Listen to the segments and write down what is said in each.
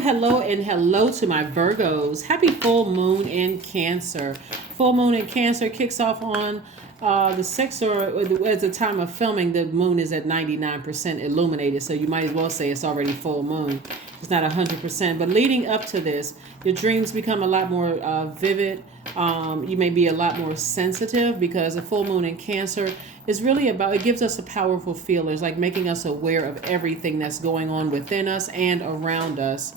hello, and hello to my Virgos. Happy full moon in Cancer. Full moon in Cancer kicks off on the 6th, or at the time of filming, the moon is at 99% illuminated. So you might as well say it's already full moon. It's not 100%. But leading up to this, your dreams become a lot more vivid. You may be a lot more sensitive because a full moon in Cancer is really about, it gives us a powerful feeler. It's like making us aware of everything that's going on within us and around us,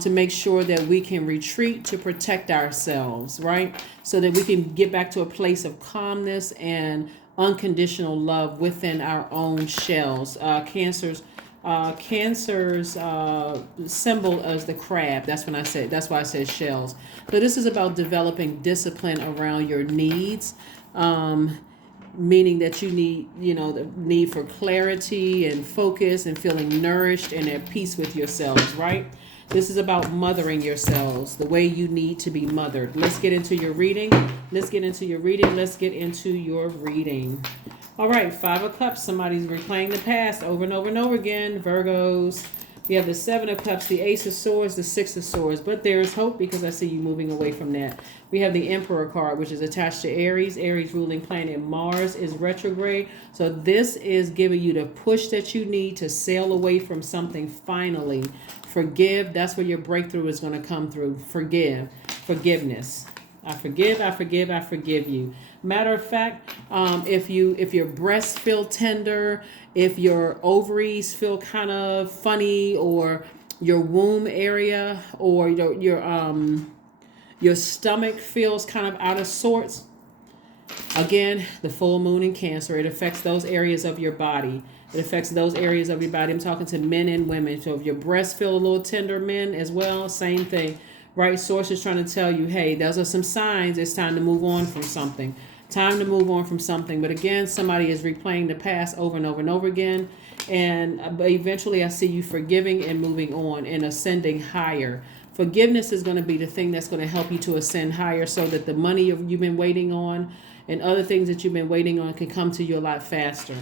to make sure that we can retreat to protect ourselves, right? So that we can get back to a place of calmness and unconditional love within our own shells. Cancer's symbol is the crab. That's why I said shells. So this is about developing discipline around your needs, meaning that you need, the need for clarity and focus and feeling nourished and at peace with yourselves, right? This is about mothering yourselves the way you need to be mothered. Let's get into your reading. All right, Five of Cups. Somebody's replaying the past over and over and over again. Virgos. We have the Seven of Cups, the Ace of Swords, the Six of Swords. But there is hope because I see you moving away from that. We have the Emperor card, which is attached to Aries. Aries ruling planet Mars is retrograde. So this is giving you the push that you need to sail away from something finally. Forgive. That's where your breakthrough is going to come through. Forgiveness. I forgive you. Matter of fact, if your breasts feel tender, if your ovaries feel kind of funny, or your womb area, or your stomach feels kind of out of sorts, again, the full moon in Cancer, it affects those areas of your body. I'm talking to men and women. So if your breasts feel a little tender, men as well, same thing. Right? Source is trying to tell you, hey, those are some signs. It's time to move on from something. But again, somebody is replaying the past over and over and over again. And eventually I see you forgiving and moving on and ascending higher. Forgiveness is going to be the thing that's going to help you to ascend higher, so that the money you've been waiting on and other things that you've been waiting on can come to you a lot faster.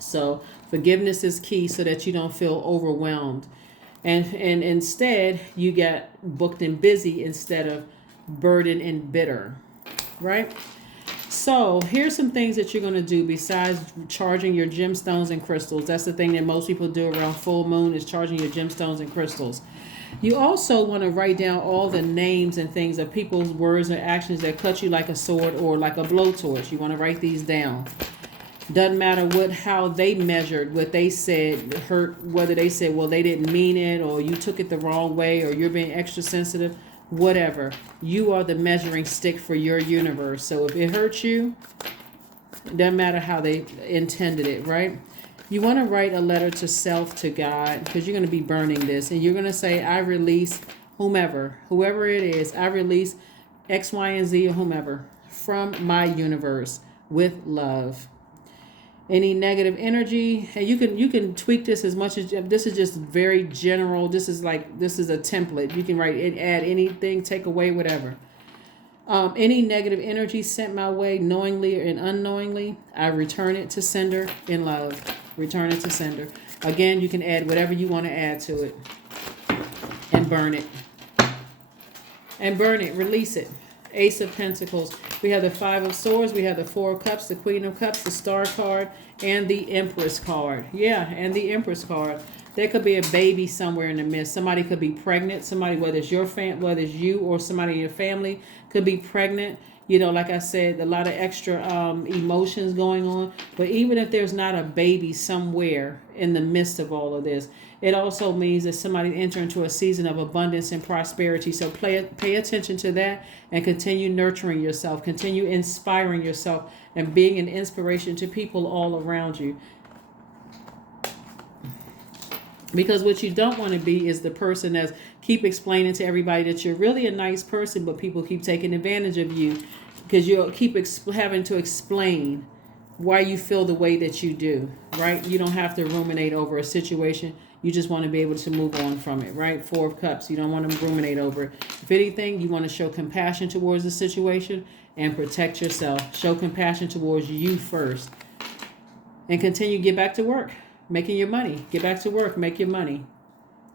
So forgiveness is key so that you don't feel overwhelmed. And instead, you get booked and busy instead of burdened and bitter, right? So here's some things that you're going to do besides charging your gemstones and crystals. That's the thing that most people do around full moon, is charging your gemstones and crystals. You also want to write down all the names and things of people's words and actions that cut you like a sword or like a blowtorch. You want to write these down. Doesn't matter how they measured, what they said hurt, whether they said, well, they didn't mean it, or you took it the wrong way, or you're being extra sensitive, whatever. You are the measuring stick for your universe. So if it hurts you, it doesn't matter how they intended it, right? You want to write a letter to self, to God, because you're going to be burning this. And you're going to say, I release whoever it is, I release X, Y, and Z, or whomever from my universe with love. Any negative energy, and you can tweak this as much as, this is just very general. This is a template. You can write it, add anything, take away, whatever. Any negative energy sent my way, knowingly and unknowingly, I return it to sender in love. Return it to sender. Again, you can add whatever you want to add to it, and burn it. Release it. Ace of Pentacles. We have the Five of Swords. We have the Four of Cups, the Queen of Cups, the Star card, and the Empress card. Yeah, and the Empress card. There could be a baby somewhere in the midst. Somebody could be pregnant. Somebody, whether it's you or somebody in your family, could be pregnant. Like I said, a lot of extra emotions going on. But even if there's not a baby somewhere in the midst of all of this, it also means that somebody enter into a season of abundance and prosperity. So pay attention to that and continue nurturing yourself. Continue inspiring yourself and being an inspiration to people all around you. Because what you don't want to be is the person that keep explaining to everybody that you're really a nice person, but people keep taking advantage of you because you'll keep having to explain why you feel the way that you do, right? You don't have to ruminate over a situation. You just want to be able to move on from it, right? Four of Cups. You don't want to ruminate over it. If anything, you want to show compassion towards the situation and protect yourself. Show compassion towards you first. And continue to get back to work. Making your money. Get back to work. Make your money.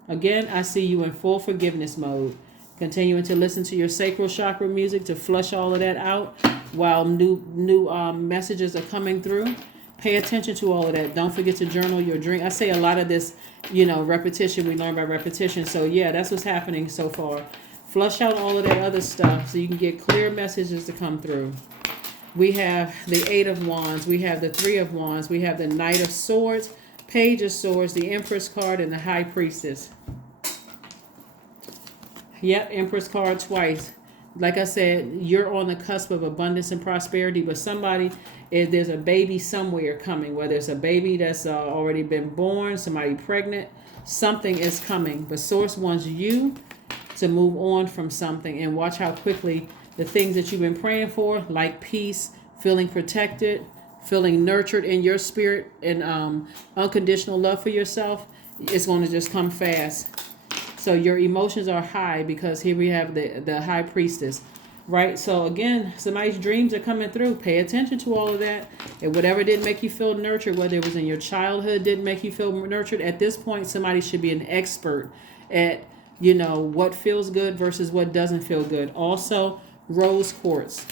Again, I see you in full forgiveness mode. Continuing to listen to your sacral chakra music to flush all of that out while new messages are coming through. Pay attention to all of that. Don't forget to journal your dream. I say a lot of this, repetition. We learn by repetition. So yeah, that's what's happening so far. Flush out all of that other stuff so you can get clear messages to come through. We have the Eight of Wands. We have the Three of Wands. We have the Knight of Swords, Page of Swords, the Empress card, and the High Priestess. Yep, Empress card twice. Like I said, you're on the cusp of abundance and prosperity, but if there's a baby somewhere coming, whether it's a baby that's already been born, somebody pregnant, something is coming. But Source wants you to move on from something, and watch how quickly the things that you've been praying for, like peace, feeling protected, feeling nurtured in your spirit, and unconditional love for yourself, it's going to just come fast. So your emotions are high because here we have the High Priestess, right? So again, somebody's dreams are coming through. Pay attention to all of that. And whatever didn't make you feel nurtured, whether it was in your childhood, didn't make you feel nurtured, at this point, somebody should be an expert at, what feels good versus what doesn't feel good. Also, rose quartz.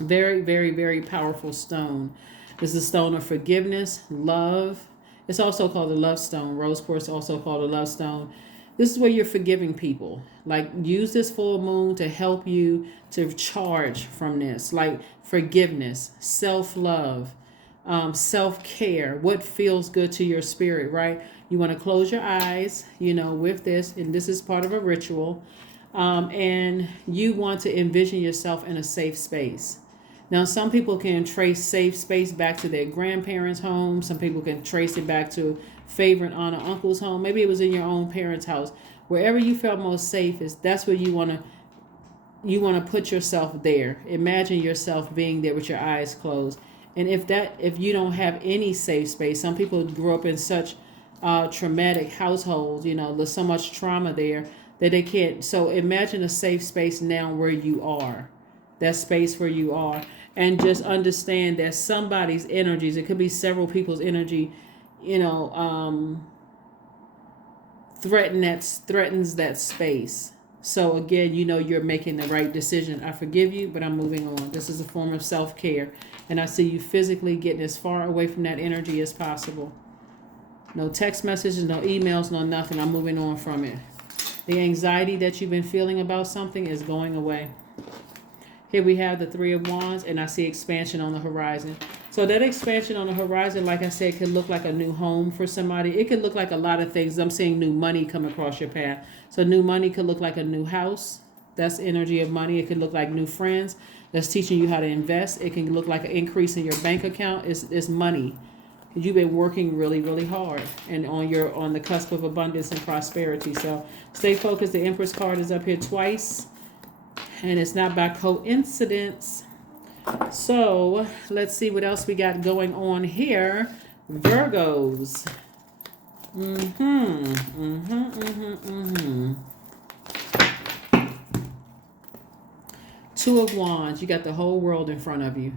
Very, very, very powerful stone. This is a stone of forgiveness, love. It's also called the love stone. Rose quartz also called a love stone. This is where you're forgiving people. Like, use this full moon to help you to charge from this. Like, forgiveness, self-love, self-care, what feels good to your spirit, right? You want to close your eyes, with this, and this is part of a ritual. And you want to envision yourself in a safe space. Now, some people can trace safe space back to their grandparents' home. Some people can trace it back to favorite aunt or uncle's home. Maybe it was in your own parents' house. Wherever you felt most safe that's where you want to put yourself there. Imagine yourself being there with your eyes closed. And if you don't have any safe space, some people grew up in such traumatic households, there's so much trauma there that they can't. So imagine a safe space now where you are. That space where you are. And just understand that somebody's energies, it could be several people's energy, threatens that space. So again, you're making the right decision. I forgive you, but I'm moving on. This is a form of self-care. And I see you physically getting as far away from that energy as possible. No text messages, no emails, no nothing. I'm moving on from it. The anxiety that you've been feeling about something is going away. Here we have the Three of Wands, and I see expansion on the horizon. So that expansion on the horizon, like I said, could look like a new home for somebody. It could look like a lot of things. I'm seeing new money come across your path. So new money could look like a new house. That's energy of money. It could look like new friends that's teaching you how to invest. It can look like an increase in your bank account. It's money. You've been working really, really hard and on the cusp of abundance and prosperity. So stay focused. The Empress card is up here twice. And it's not by coincidence. So let's see what else we got going on here. Virgos. Two of Wands. You got the whole world in front of you.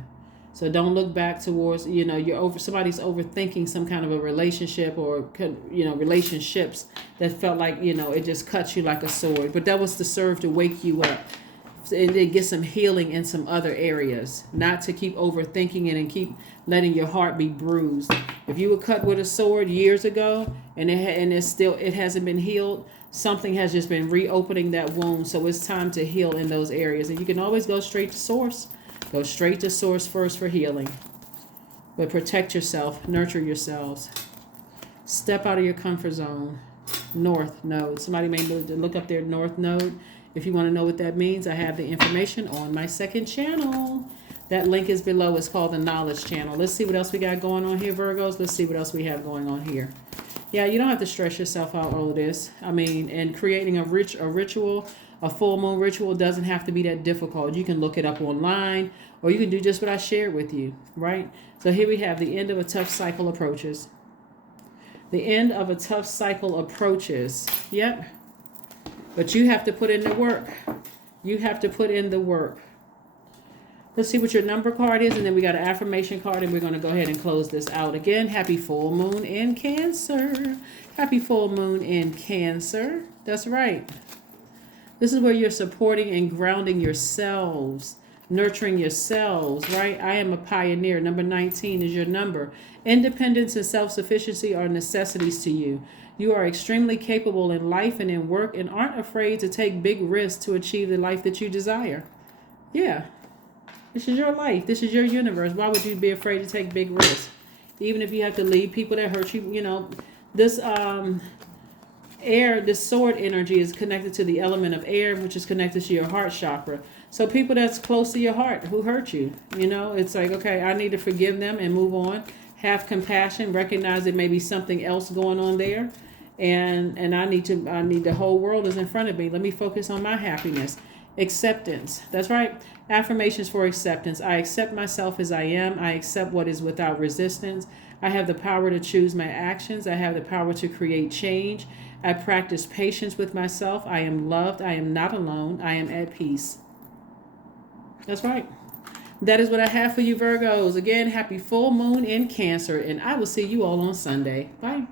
So don't look back towards, somebody's overthinking some kind of a relationship or, relationships that felt like, it just cuts you like a sword. But that was to serve to wake you up. And then get some healing in some other areas, not to keep overthinking it and keep letting your heart be bruised. If you were cut with a sword years ago and it hasn't been healed, something has just been reopening that wound. So it's time to heal in those areas. And you can always go straight to source. Go straight to source first for healing. But protect yourself, nurture yourselves. Step out of your comfort zone. North Node. Somebody may look up their North Node. If you want to know what that means, I have the information on my second channel. That link is below. It's called the Knowledge Channel. Let's see what else we got going on here, Virgos. Let's see what else we have going on here. Yeah, you don't have to stress yourself out all of this. And creating a ritual, a full moon ritual doesn't have to be that difficult. You can look it up online, or you can do just what I shared with you, right? So here we have the end of a tough cycle approaches. The end of a tough cycle approaches. Yep. But you have to put in the work. You have to put in the work. Let's see what your number card is, and then we got an affirmation card, and we're going to go ahead and close this out. Again, happy full moon in Cancer. Happy full moon in Cancer. That's right. This is where you're supporting and grounding yourselves, nurturing yourselves, right? I am a pioneer. Number 19 is your number. Independence and self-sufficiency are necessities to you. You are extremely capable in life and in work and aren't afraid to take big risks to achieve the life that you desire. Yeah. This is your life. This is your universe. Why would you be afraid to take big risks? Even if you have to leave people that hurt you, you know, this air, this sword energy is connected to the element of air, which is connected to your heart chakra. So people that's close to your heart who hurt you, you know, it's like, okay, I need to forgive them and move on. Have compassion, recognize there may be something else going on there. And I need the whole world is in front of me. Let me focus on my happiness. Acceptance. That's right. Affirmations for acceptance. I accept myself as I am. I accept what is without resistance. I have the power to choose my actions. I have the power to create change. I practice patience with myself. I am loved. I am not alone. I am at peace. That's right. That is what I have for you, Virgos. Again, happy full moon in Cancer, and I will see you all on Sunday. Bye.